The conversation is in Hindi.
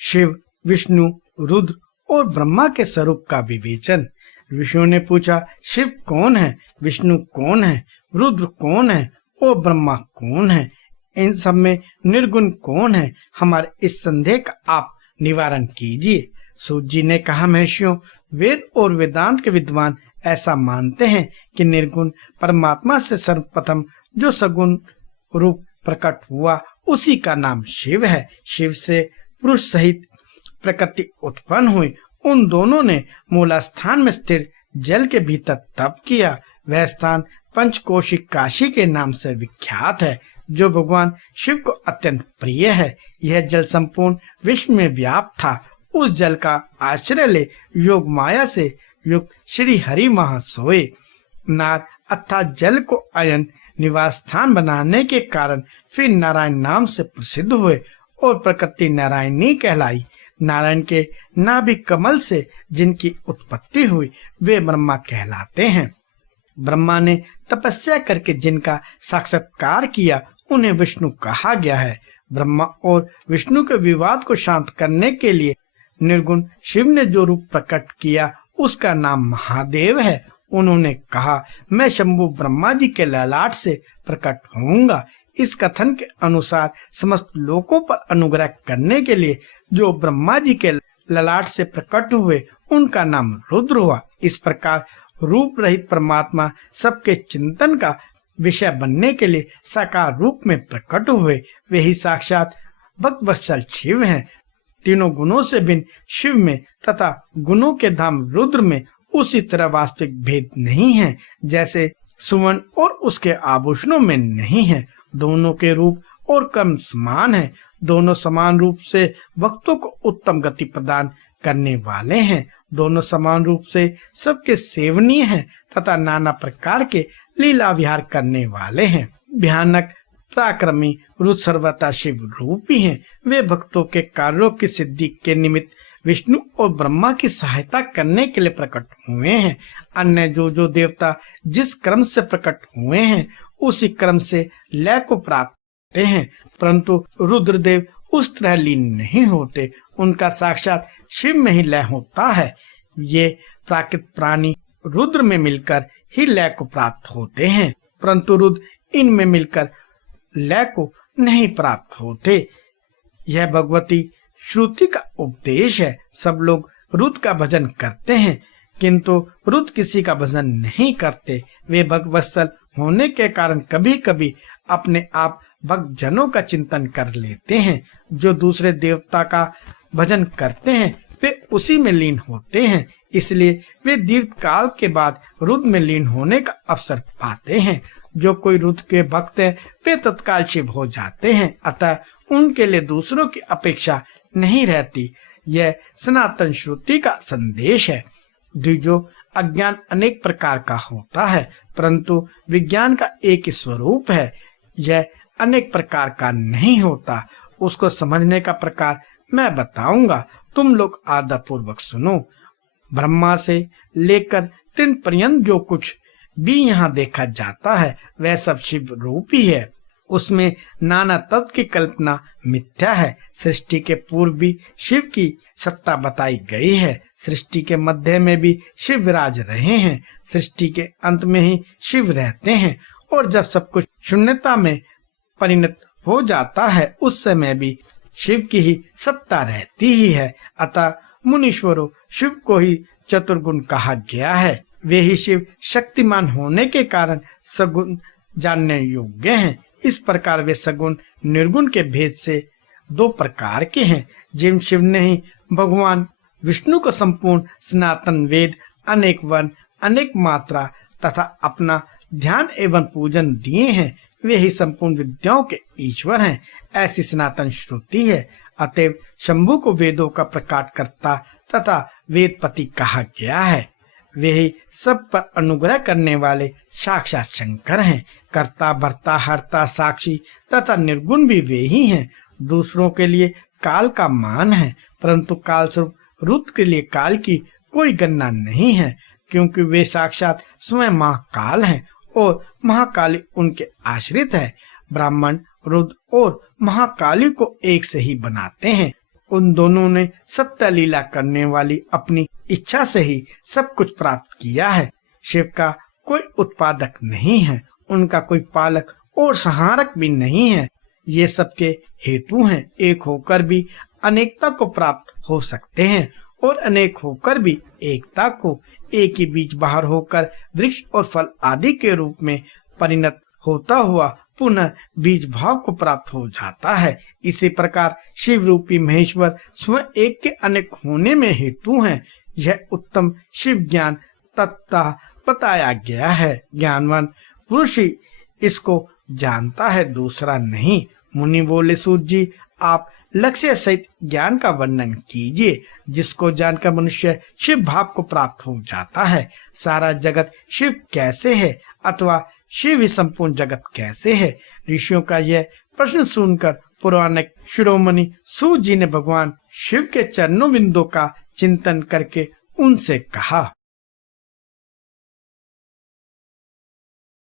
शिव, विष्णु, रुद्र और ब्रह्मा के स्वरूप का विवेचन। विष्णु ने पूछा, शिव कौन है, विष्णु कौन है, रुद्र कौन है और ब्रह्मा कौन है? इन सब में निर्गुण कौन है? हमारे इस संदेह का आप निवारण कीजिए। सूत जी ने कहा, महर्षियों, वेद और वेदांत के विद्वान ऐसा मानते हैं कि निर्गुण परमात्मा से सर्वप्रथम जो सगुण रूप प्रकट हुआ उसी का नाम शिव है। शिव से पुरुष सहित प्रकृति उत्पन्न हुई। उन दोनों ने मूल स्थान में स्थिर जल के भीतर तप किया। वह स्थान पंचकोशिक काशी के नाम से विख्यात है, जो भगवान शिव को अत्यंत प्रिय है। यह जल संपूर्ण विश्व में व्याप्त था। उस जल का आश्रय ले योग माया से युक्त श्री हरि वहां सोए। नार अर्थात जल को अयन निवास स्थान बनाने के कारण फिर नारायण नाम से प्रसिद्ध हुए और प्रकृति नारायणी कहलाई। नारायण के नाभि कमल से जिनकी उत्पत्ति हुई वे ब्रह्मा कहलाते हैं। ब्रह्मा ने तपस्या करके जिनका साक्षात्कार किया उन्हें विष्णु कहा गया है। ब्रह्मा और विष्णु के विवाद को शांत करने के लिए निर्गुण शिव ने जो रूप प्रकट किया उसका नाम महादेव है। उन्होंने कहा, मैं शंभु ब्रह्मा जी के ललाट से प्रकट होऊंगा। इस कथन के अनुसार समस्त लोकों पर अनुग्रह करने के लिए जो ब्रह्मा जी के ललाट से प्रकट हुए उनका नाम रुद्र हुआ। इस प्रकार रूप रहित परमात्मा सबके चिंतन का विषय बनने के लिए साकार रूप में प्रकट हुए। वे ही साक्षात भक्तवत्सल शिव हैं। तीनों गुणों से भिन्न शिव में तथा गुणों के धाम रुद्र में उसी तरह वास्तविक भेद नहीं है जैसे सुवर्ण और उसके आभूषणों में नहीं है। दोनों के रूप और कर्म समान है। दोनों समान रूप से भक्तों को उत्तम गति प्रदान करने वाले हैं। दोनों समान रूप से सबके सेवनीय हैं तथा नाना प्रकार के लीला विहार करने वाले हैं। भयानक पराक्रमी रुद्र सर्वथा शिव रूपी हैं। वे भक्तों के कार्यों की सिद्धि के निमित्त विष्णु और ब्रह्मा की सहायता करने के लिए प्रकट हुए हैं। अन्य जो देवता जिस क्रम से प्रकट हुए हैं उसी क्रम से लय को प्राप्त होते हैं, परंतु रुद्रदेव उस तरह लीन नहीं होते। उनका साक्षात शिव में ही लय होता है। ये प्राकृत प्राणी रुद्र में मिलकर ही लय को प्राप्त होते हैं, परंतु रुद्र इनमें मिलकर लय को नहीं प्राप्त होते। यह भगवती श्रुति का उपदेश है। सब लोग रुद्र का भजन करते हैं, किंतु रुद्र किसी का भजन नहीं करते। वे भगवत्सल होने के कारण कभी कभी अपने आप भक्त जनों का चिंतन कर लेते हैं। जो दूसरे देवता का भजन करते हैं वे उसी में लीन होते हैं, इसलिए वे दीर्घ काल के बाद रुद्र में लीन होने का अवसर पाते हैं। जो कोई रुद्र के भक्त है वे तत्काल शिव हो जाते हैं, अतः उनके लिए दूसरों की अपेक्षा नहीं रहती। यह सनातन श्रुति का संदेश है। द्विजो, अज्ञान अनेक प्रकार का होता है, परंतु विज्ञान का एक स्वरूप है। यह अनेक प्रकार का नहीं होता। उसको समझने का प्रकार मैं बताऊंगा, तुम लोग आदर पूर्वक सुनो। ब्रह्मा से लेकर तृण पर्यंत जो कुछ भी यहाँ देखा जाता है वह सब शिव रूप ही है। उसमें नाना तत्व की कल्पना मिथ्या है। सृष्टि के पूर्व भी शिव की सत्ता बताई गई है। सृष्टि के मध्य में भी शिव विराज रहे हैं। सृष्टि के अंत में ही शिव रहते हैं और जब सब कुछ शून्यता में परिणत हो जाता है उस समय भी शिव की ही सत्ता रहती ही है। अतः मुनीश्वरों, शिव को ही चतुर्गुण कहा गया है। वे ही शिव शक्तिमान होने के कारण सगुण जानने योग्य हैं। इस प्रकार वे सगुण निर्गुण के भेद से दो प्रकार के हैं। जिन शिव ने ही भगवान विष्णु को संपूर्ण सनातन वेद, अनेक वर्ण, अनेक मात्रा तथा अपना ध्यान एवं पूजन दिए हैं, वे ही संपूर्ण विद्याओं के ईश्वर हैं। ऐसी सनातन श्रुति है। अतएव शंभु को वेदों का प्रकाट करता तथा वेदपति कहा गया है। वे ही सब पर अनुग्रह करने वाले साक्षात शंकर हैं। कर्ता, भर्ता, हर्ता, साक्षी तथा निर्गुण भी वे ही हैं। दूसरों के लिए काल का मान है, परंतु काल स्वरूप रुद्र के लिए काल की कोई गणना नहीं है, क्योंकि वे साक्षात स्वयं महाकाल हैं और महाकाली उनके आश्रित है। ब्राह्मण रुद्र और महाकाली को एक से ही बनाते हैं। उन दोनों ने सत्य लीला करने वाली अपनी इच्छा से ही सब कुछ प्राप्त किया है। शिव का कोई उत्पादक नहीं है, उनका कोई पालक और संहारक भी नहीं है। ये सबके हेतु हैं। एक होकर भी अनेकता को प्राप्त हो सकते हैं और अनेक होकर भी एकता को। एक ही बीज बाहर होकर वृक्ष और फल आदि के रूप में परिणत होता हुआ पुनः बीज भाव को प्राप्त हो जाता है। इसी प्रकार शिव रूपी महेश्वर स्वयं एक के अनेक होने में हेतु हैं। यह उत्तम शिव ज्ञान तत्व बताया गया है। ज्ञानवान पुरुष ही इसको जानता है, दूसरा नहीं। मुनि बोले, सूत जी आप लक्ष्य सहित ज्ञान का वर्णन कीजिए, जिसको जानकर मनुष्य शिव भाव को प्राप्त हो जाता है। सारा जगत शिव कैसे है अथवा शिव ही संपूर्ण जगत कैसे है? ऋषियों का यह प्रश्न सुनकर पौराणिक शिरोमणि सूत जी ने भगवान शिव के चरणों बिंदु का चिंतन करके उनसे कहा।